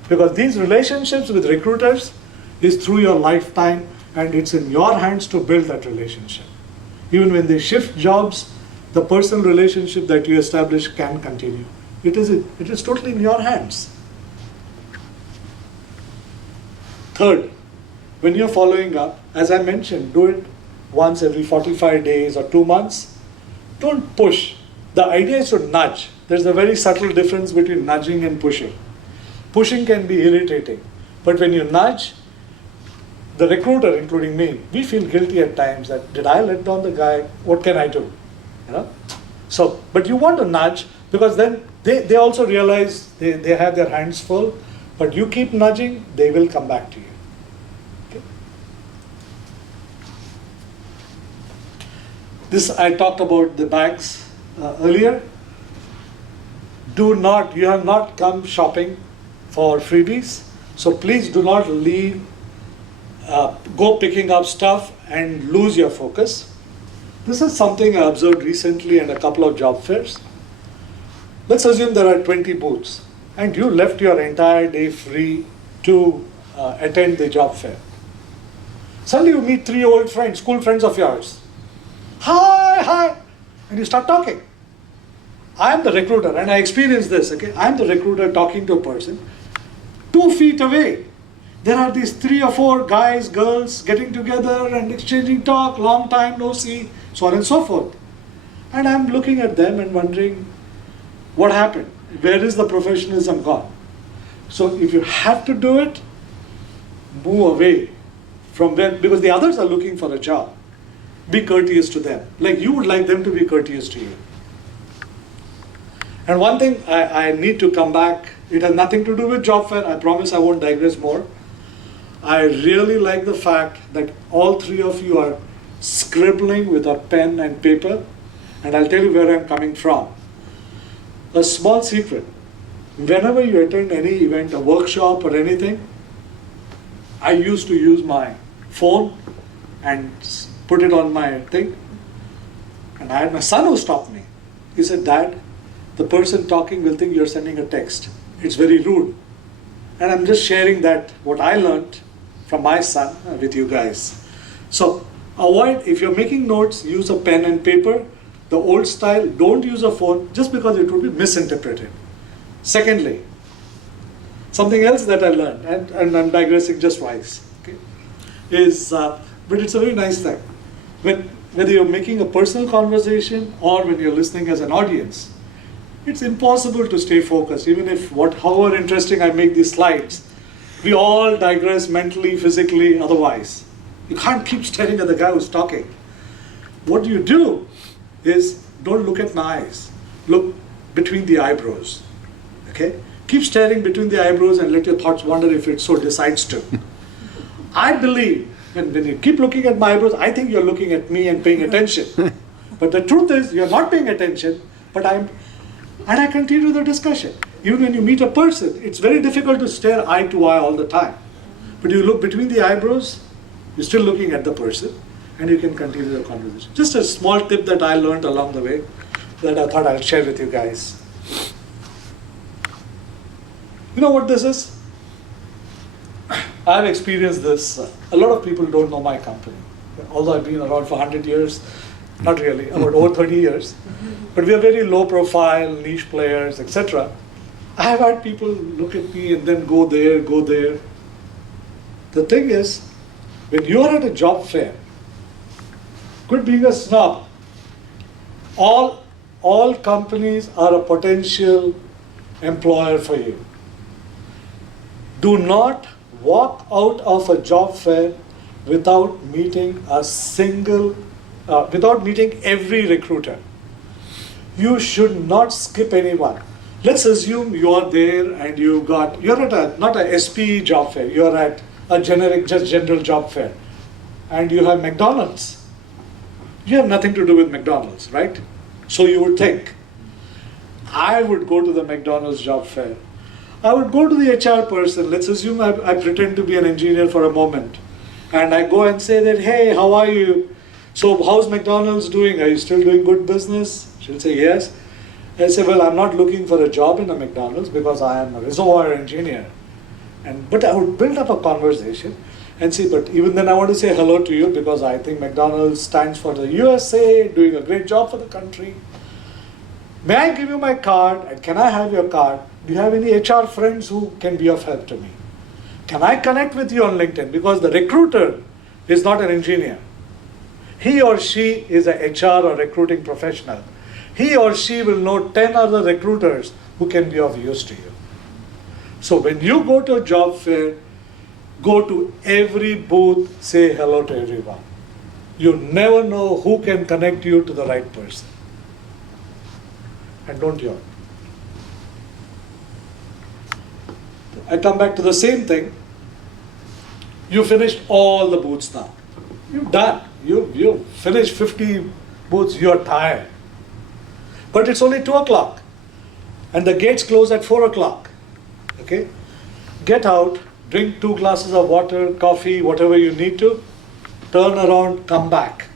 Because these relationships with recruiters is through your lifetime, and it's in your hands to build that relationship. Even when they shift jobs, the personal relationship that you establish can continue. It is totally in your hands. Third, when you're following up, as I mentioned, do it once every 45 days or 2 months. Don't push. The idea is to nudge. There's a very subtle difference between nudging and pushing. Pushing can be irritating, but when you nudge, the recruiter, including me, we feel guilty at times that, did I let down the guy? What can I do? You know? So, but you want to nudge, because then they also realize they have their hands full, but you keep nudging, they will come back to you. Okay? This, I talked about the bags earlier. You have not come shopping for freebies, so please do not go picking up stuff and lose your focus. This is something I observed recently in a couple of job fairs. Let's assume there are 20 booths and you left your entire day free to attend the job fair. Suddenly you meet 3 old friends, school friends of yours. Hi, and you start talking. I am the recruiter and I experienced this, okay? I am the recruiter talking to a person 2 feet away. There are these 3 or 4 guys, girls getting together and exchanging talk, long time no see, so on and so forth. And I'm looking at them and wondering, what happened? Where is the professionalism gone? So if you have to do it, move away from them, because the others are looking for a job. Be courteous to them, like you would like them to be courteous to you. And one thing I need to come back, it has nothing to do with job fair, I promise I won't digress more. I really like the fact that all 3 of you are scribbling with a pen and paper, and I'll tell you where I'm coming from. A small secret, whenever you attend any event, a workshop or anything, I used to use my phone and put it on my thing, and I had my son who stopped me. He said, Dad, the person talking will think you're sending a text. It's very rude. And I'm just sharing that, what I learned from my son with you guys. So avoid, if you're making notes, use a pen and paper. The old style, don't use a phone just because it will be misinterpreted. Secondly, something else that I learned, and I'm digressing just twice, okay, is, but it's a very nice thing. Whether you're making a personal conversation or when you're listening as an audience, it's impossible to stay focused, even if however interesting I make these slides. We all digress mentally, physically, otherwise. You can't keep staring at the guy who's talking. What you do is, don't look at my eyes. Look between the eyebrows. Okay? Keep staring between the eyebrows and let your thoughts wander if it so decides to. I believe, when you keep looking at my eyebrows, I think you're looking at me and paying attention. But the truth is, you're not paying attention, but I continue the discussion. Even when you meet a person, it's very difficult to stare eye to eye all the time. But you look between the eyebrows, you're still looking at the person, and you can continue the conversation. Just a small tip that I learned along the way that I thought I'll share with you guys. You know what this is? I've experienced this. A lot of people don't know my company. although I've been around for 100 years, not really, about over 30 years, but we are very low profile, niche players, etc. I have had people look at me and then go there, go there. The thing is, when you are at a job fair, quit being a snob. All companies are a potential employer for you. Do not walk out of a job fair without meeting without meeting every recruiter. You should not skip anyone. Let's assume you are there and you're at not a SPE job fair, you're at a generic, just general job fair, and you have McDonald's. You have nothing to do with McDonald's, right? So you would think, I would go to the McDonald's job fair. I would go to the HR person. Let's assume I pretend to be an engineer for a moment. And I go and say that, hey, how are you? So how's McDonald's doing? Are you still doing good business? She'll say, yes. I say, well, I'm not looking for a job in a McDonald's because I am a reservoir engineer. But I would build up a conversation and say, but even then I want to say hello to you because I think McDonald's stands for the USA, doing a great job for the country. May I give you my card and can I have your card? Do you have any HR friends who can be of help to me? Can I connect with you on LinkedIn? Because the recruiter is not an engineer. He or she is a HR or recruiting professional. He or she will know 10 other recruiters who can be of use to you. So when you go to a job fair, go to every booth, say hello to everyone. You never know who can connect you to the right person. And don't yawn. I come back to the same thing. You finished all the booths now. You've done. You finished 50 booths. You're tired. But it's only 2 o'clock. And the gates close at 4 o'clock. Okay? Get out, drink 2 glasses of water, coffee, whatever you need to. Turn around, come back.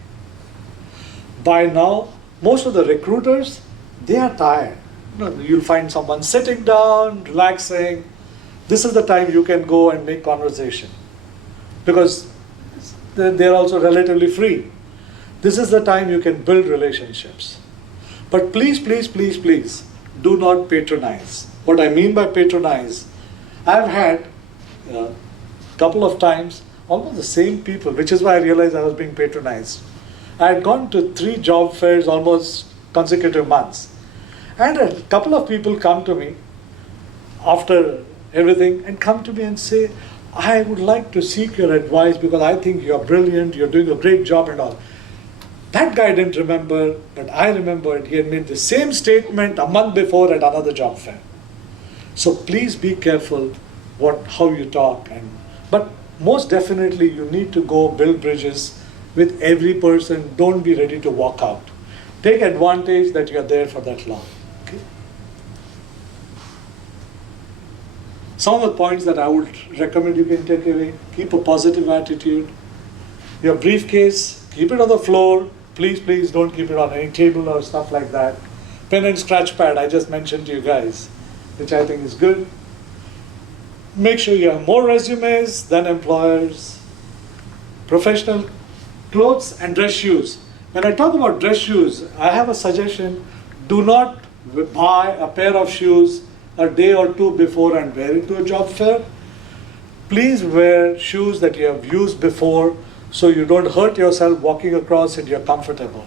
By now, most of the recruiters, they are tired. You'll find someone sitting down, relaxing. This is the time you can go and make conversation. Because they're also relatively free. This is the time you can build relationships. But please, please, please, please, do not patronize. What I mean by patronize, I've had a couple of times almost the same people, which is why I realized I was being patronized. I had gone to 3 job fairs almost consecutive months. And a couple of people come to me after everything and come to me and say, I would like to seek your advice because I think you're brilliant, you're doing a great job and all. That guy didn't remember, but I remembered he had made the same statement a month before at another job fair. So please be careful how you talk. But most definitely you need to go build bridges with every person. Don't be ready to walk out. Take advantage that you're there for that long. Okay? Some of the points that I would recommend you can take away: keep a positive attitude. Your briefcase, keep it on the floor. Please, please don't keep it on any table or stuff like that. Pen and scratch pad, I just mentioned to you guys, which I think is good. Make sure you have more resumes than employers. Professional clothes and dress shoes. When I talk about dress shoes, I have a suggestion. Do not buy a pair of shoes a day or 2 before and wear it to a job fair. Please wear shoes that you have used before so you don't hurt yourself walking across and you're comfortable.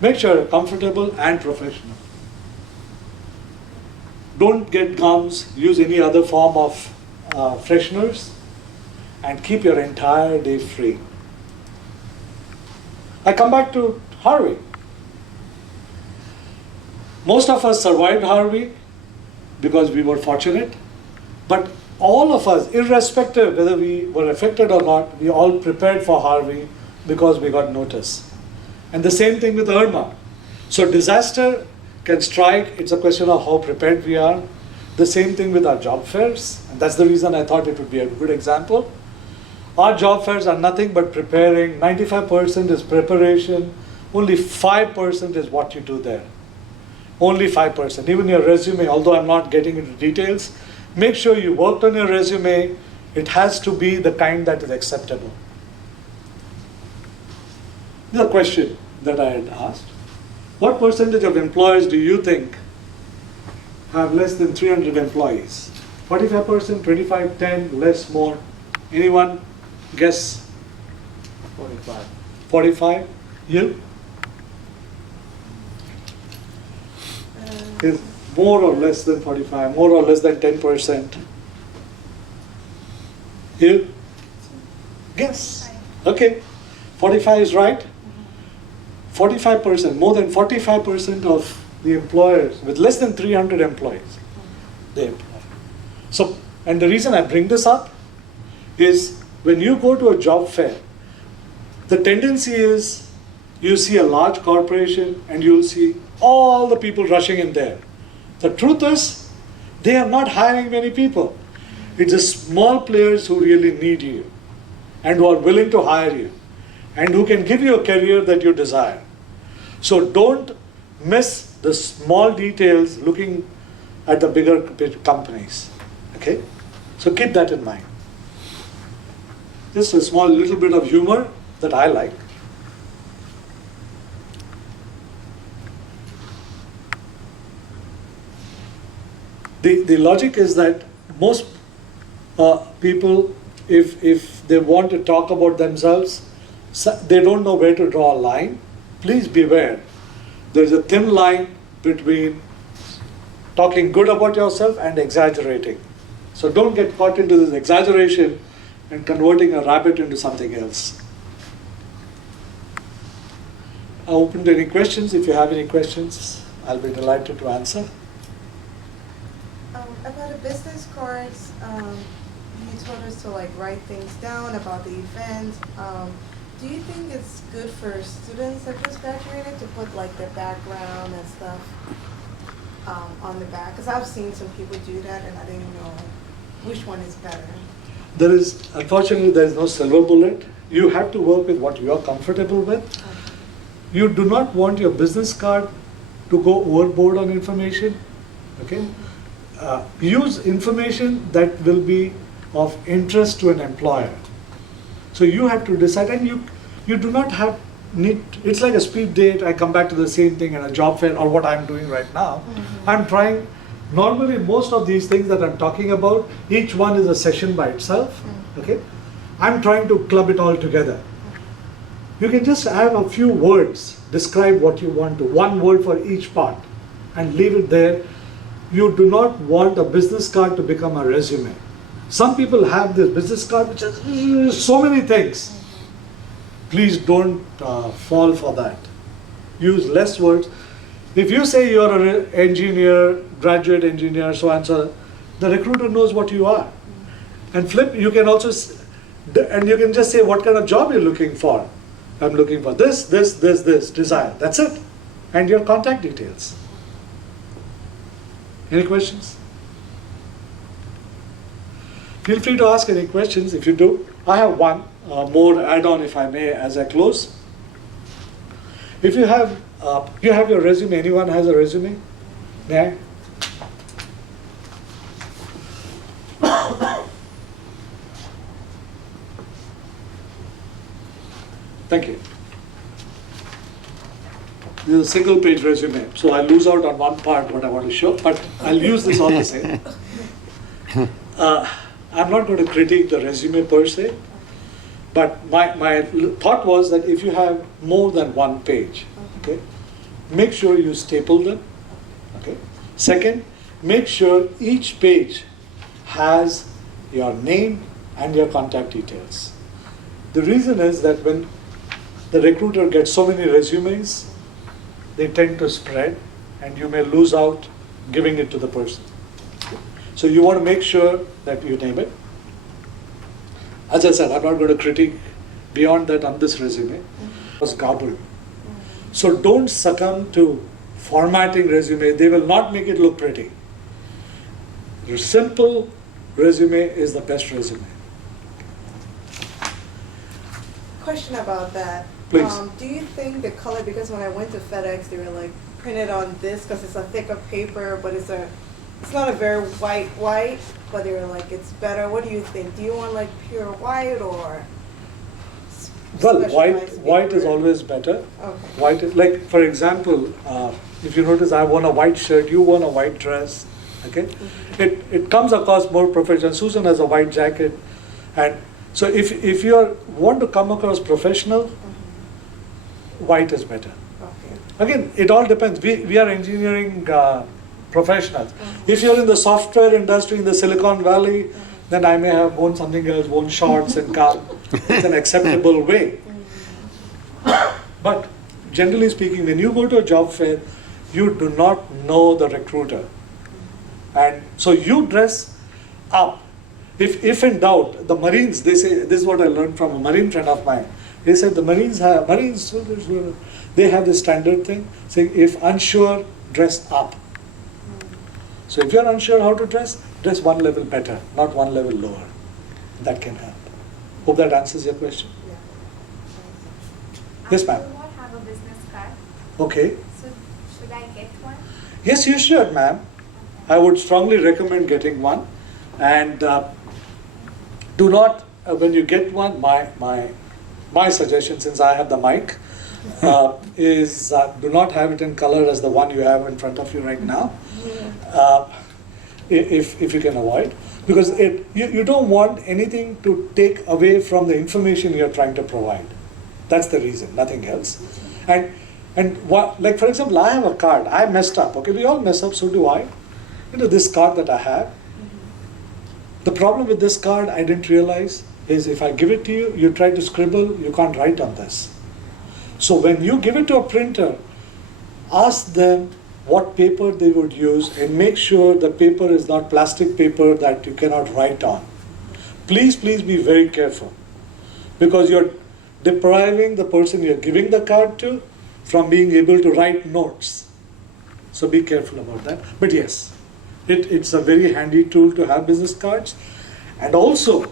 Make sure you're comfortable and professional. Don't get gums, use any other form of fresheners, and keep your entire day free. I come back to Harvey. Most of us survived Harvey because we were fortunate, but all of us, irrespective whether we were affected or not, we all prepared for Harvey because we got notice. And the same thing with Irma. So disaster can strike, it's a question of how prepared we are. The same thing with our job fairs, and that's the reason I thought it would be a good example. Our job fairs are nothing but preparing. 95% is preparation, only 5% is what you do there. Only 5%. Even your resume, although I'm not getting into details, make sure you worked on your resume. It has to be the kind that is acceptable. The question that I had asked, what percentage of employers do you think have less than 300 employees? 45%, 25, 10, less, more? Anyone guess? 45. 45? You? Is more or less than 45, more or less than 10%? You? Guess. Okay. 45 is right. 45%, more than 45% of the employers with less than 300 employees, they employ. So, and the reason I bring this up is when you go to a job fair, the tendency is you see a large corporation and you'll see all the people rushing in there. The truth is, they are not hiring many people. It's the small players who really need you and who are willing to hire you and who can give you a career that you desire. So don't miss the small details looking at the bigger companies. Okay? So keep that in mind. Just a small little bit of humor that I like. The logic is that most people, if they want to talk about themselves, they don't know where to draw a line. Please beware. There's a thin line between talking good about yourself and exaggerating. So don't get caught into this exaggeration and converting a rabbit into something else. I'm open to any questions. If you have any questions, I'll be delighted to answer. About the business cards, you told us to like write things down about the event. Do you think it's good for students that just graduated to put like their background and stuff on the back? Because I've seen some people do that and I didn't know which one is better. Unfortunately, there is no silver bullet. You have to work with what you are comfortable with. You do not want your business card to go overboard on information. Okay? Use information that will be of interest to an employer. So you have to decide, and you do not it's like a speed date. I come back to the same thing in a job fair or what I'm doing right now. Mm-hmm. I'm trying, normally most of these things that I'm talking about, each one is a session by itself. Mm-hmm. Okay? I'm trying to club it all together. You can just add a few words, describe what you want to, one word for each part, and leave it there. You do not want a business card to become a resume. Some people have this business card which has so many things. Please don't fall for that. Use less words. If you say you're an engineer, graduate engineer, so and so, the recruiter knows what you are. And flip, you can also, and you can just say what kind of job you're looking for. I'm looking for this, desire. That's it. And your contact details. Any questions? Feel free to ask any questions. If you do, I have one more add-on, if I may, as I close. If you have your resume. Anyone has a resume? May I? Thank you. This is a single page resume, so I lose out on one part what I want to show, but I'll use this all the same. I'm not going to critique the resume per se, but my thought was that if you have more than one page, okay, make sure you staple them. Okay. Second, make sure each page has your name and your contact details. The reason is that when the recruiter gets so many resumes, they tend to spread and you may lose out giving it to the person. So you want to make sure that you name it. As I said, I'm not going to critique beyond that on this resume. It was garbled. So don't succumb to formatting resume. They will not make it look pretty. Your simple resume is the best resume. Question about that. Please. Do you think the color, because when I went to FedEx, they were like printed on this because it's a thicker paper, but it's not a very white, but they were like it's better. What do you think? Do you want like pure white or Well, specialized white is paper? always better. Okay. White, like for example, if you notice, I wore a white shirt, you wore a white dress. Okay, it comes across more professional. Susan has a white jacket, and so if you want to come across professional, white is better. Okay. Again, it all depends. We are engineering professionals. If you're in the software industry in the Silicon Valley, then I may have worn something else, worn shorts and car. It's an acceptable way. But generally speaking, when you go to a job fair, you do not know the recruiter. And so you dress up. If in doubt, the Marines, they say, this is what I learned from a Marine friend of mine. He said the Marines, they have this standard thing, saying if unsure, dress up. So if you're unsure how to dress one level better, not one level lower. That can help. Hope that answers your question. Yeah. Yes, ma'am. I do not have a business card, Okay. so should I get one? Yes, you should, ma'am. I would strongly recommend getting one. And do not, when you get one, my suggestion, since I have the mic, is do not have it in color as the one you have in front of you right now. If you can avoid, because you don't want anything to take away from the information you're trying to provide. That's the reason, nothing else. And what, like for example, I have a card. I messed up. Okay, we all mess up. So do I. This card that I have. The problem with this card, I didn't realize, is if I give it to you, you try to scribble, you can't write on this. So when you give it to a printer, ask them what paper they would use and make sure the paper is not plastic paper that you cannot write on. Please be very careful, because you're depriving the person you're giving the card to from being able to write notes. So be careful about that. But yes, it's a very handy tool to have business cards. And also,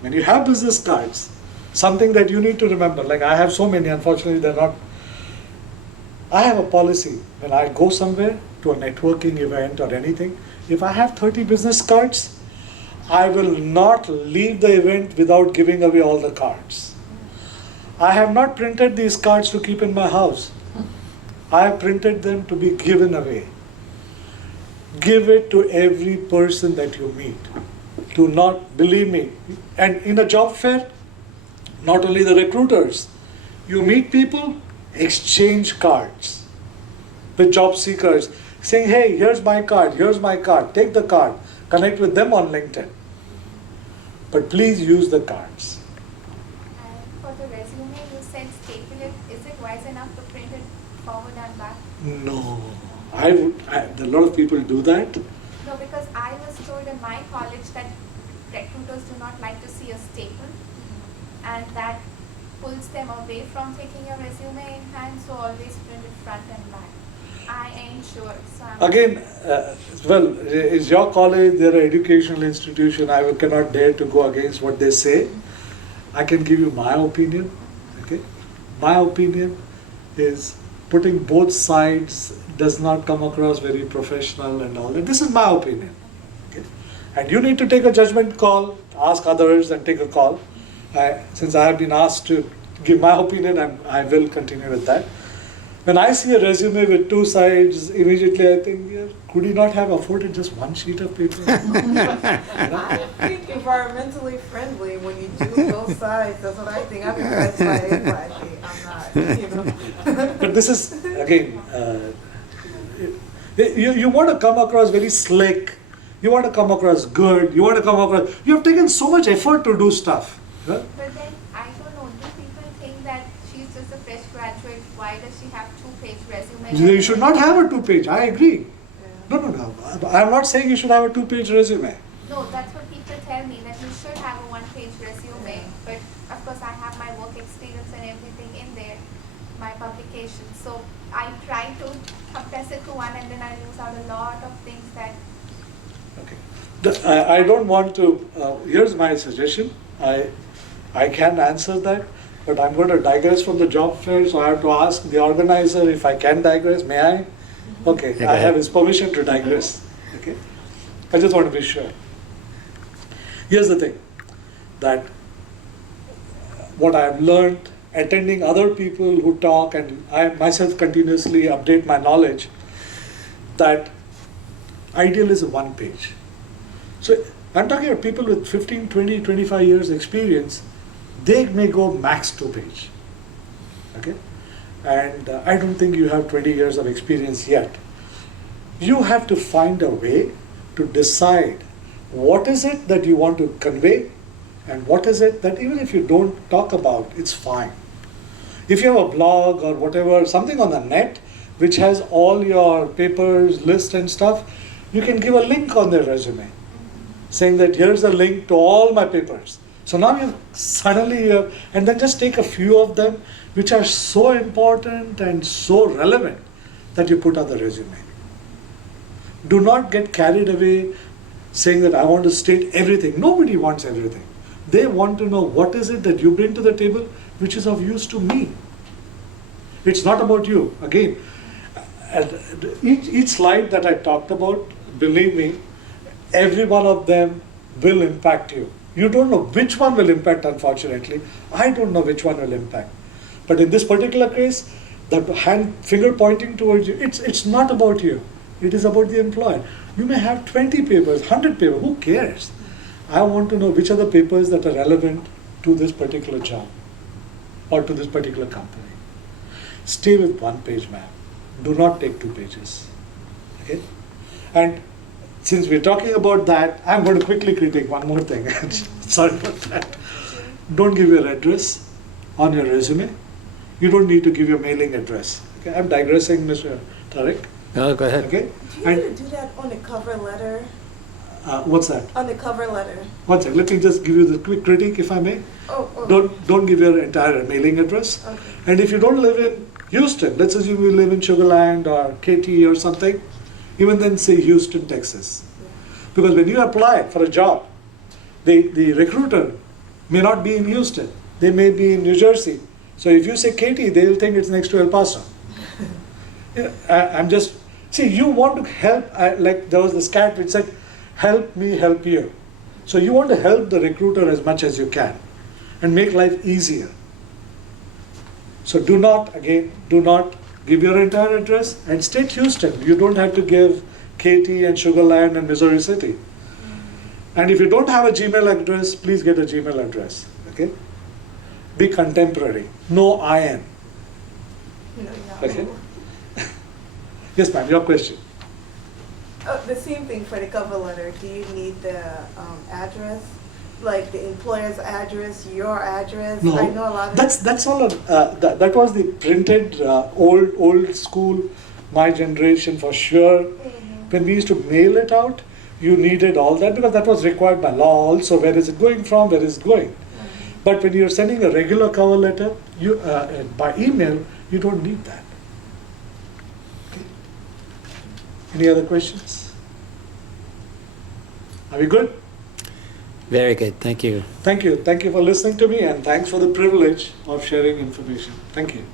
when you have business cards, something that you need to remember, like I have so many, unfortunately they're not. I have a policy when I go somewhere to a networking event or anything, if I have 30 business cards, I will not leave the event without giving away all the cards. I have not printed these cards to keep in my house. I have printed them to be given away. Give it to every person that you meet. Do not, believe me, and in a job fair, not only the recruiters, you meet people, exchange cards with job seekers, saying, hey, here's my card, take the card, connect with them on LinkedIn. But please use the cards. And for the resume, you said staple it. Is it wise enough to print it forward and back? No, a lot of people do that. No, because I was told in my college that recruiters do not like to see a staple, and that pulls them away from taking your resume in hand, so always print it front and back. I ain't sure. So Again, well, is your college, they're an educational institution, I cannot dare to go against what they say. I can give you my opinion. Okay, my opinion is putting both sides does not come across very professional and all that. This is my opinion. Okay? And you need to take a judgment call, ask others and take a call. Since I have been asked to give my opinion, I will continue with that. When I see a resume with two sides, immediately I think, yeah, could he not have afforded just one sheet of paper? I think environmentally friendly when you do both sides. That's what I think. I'm impressed by everybody. I'm not, But this is, again, you want to come across very slick, you want to come across good, you have taken so much effort to do stuff. Huh? But then, I don't know, do people think that she's just a fresh graduate? Why does she have two-page resume? You should not have a two-page, I agree. No. I'm not saying you should have a two-page resume. No, that's what people tell me, that you should have a one-page resume. But of course, I have my work experience and everything in there, my publication. So I try to compress it to one, and then I lose out a lot of things that. Okay. I don't want to, here's my suggestion. I can answer that, but I'm going to digress from the job fair, so I have to ask the organizer if I can digress. May I? Okay, I have his permission to digress. Okay, I just want to be sure. Here's the thing, that what I've learned, attending other people who talk, and I myself continuously update my knowledge, that ideal is a one page. So I'm talking about people with 15, 20, 25 years experience, they may go max 2 page. Okay? And I don't think you have 20 years of experience yet. You have to find a way to decide what is it that you want to convey and what is it that even if you don't talk about, it's fine. If you have a blog or whatever, something on the net which has all your papers, list and stuff, you can give a link on their resume saying that here's a link to all my papers. So now you suddenly, and then just take a few of them which are so important and so relevant that you put on the resume. Do not get carried away saying that I want to state everything. Nobody wants everything. They want to know what is it that you bring to the table which is of use to me. It's not about you. Again, each slide that I talked about, believe me, every one of them will impact you. You don't know which one will impact, unfortunately. I don't know which one will impact. But in this particular case, the finger pointing towards you, it's not about you. It is about the employer. You may have 20 papers, 100 papers, who cares? I want to know which are the papers that are relevant to this particular job or to this particular company. Stay with one page, ma'am. Do not take 2 pages. Okay? And since we're talking about that, I'm going to quickly critique one more thing. Sorry about that. Don't give your address on your resume. You don't need to give your mailing address. Okay? I'm digressing, Mr. Tariq. No, go ahead. Okay? Do you need to do that on the cover letter? What's that? On the cover letter. One second. Let me just give you the quick critique, if I may. Oh. Don't give your entire mailing address. Okay. And if you don't live in Houston, let's assume you live in Sugar Land or KT or something, even then say Houston, Texas. Because when you apply for a job, the recruiter may not be in Houston. They may be in New Jersey. So if you say KT, they'll think it's next to El Paso. I'm just, see, you want to help, like there was this cat which said, help me help you. So you want to help the recruiter as much as you can and make life easier. So do not give your entire address and state Houston. You don't have to give KT and Sugar Land and Missouri City. And if you don't have a Gmail address, please get a Gmail address. Okay? Be contemporary. No IN. No. Okay? Yes, ma'am, your question. The same thing for the cover letter. Do you need the address? Like the employer's address, your address? No, I know a lot of that's all. That was the printed old school, my generation for sure. Mm-hmm. When we used to mail it out, you needed all that because that was required by law. Also, where is it going from? Where is it going? Mm-hmm. But when you're sending a regular cover letter, you by email, you don't need that. Okay. Any other questions? Are we good? Very good. Thank you. Thank you. Thank you for listening to me, and thanks for the privilege of sharing information. Thank you.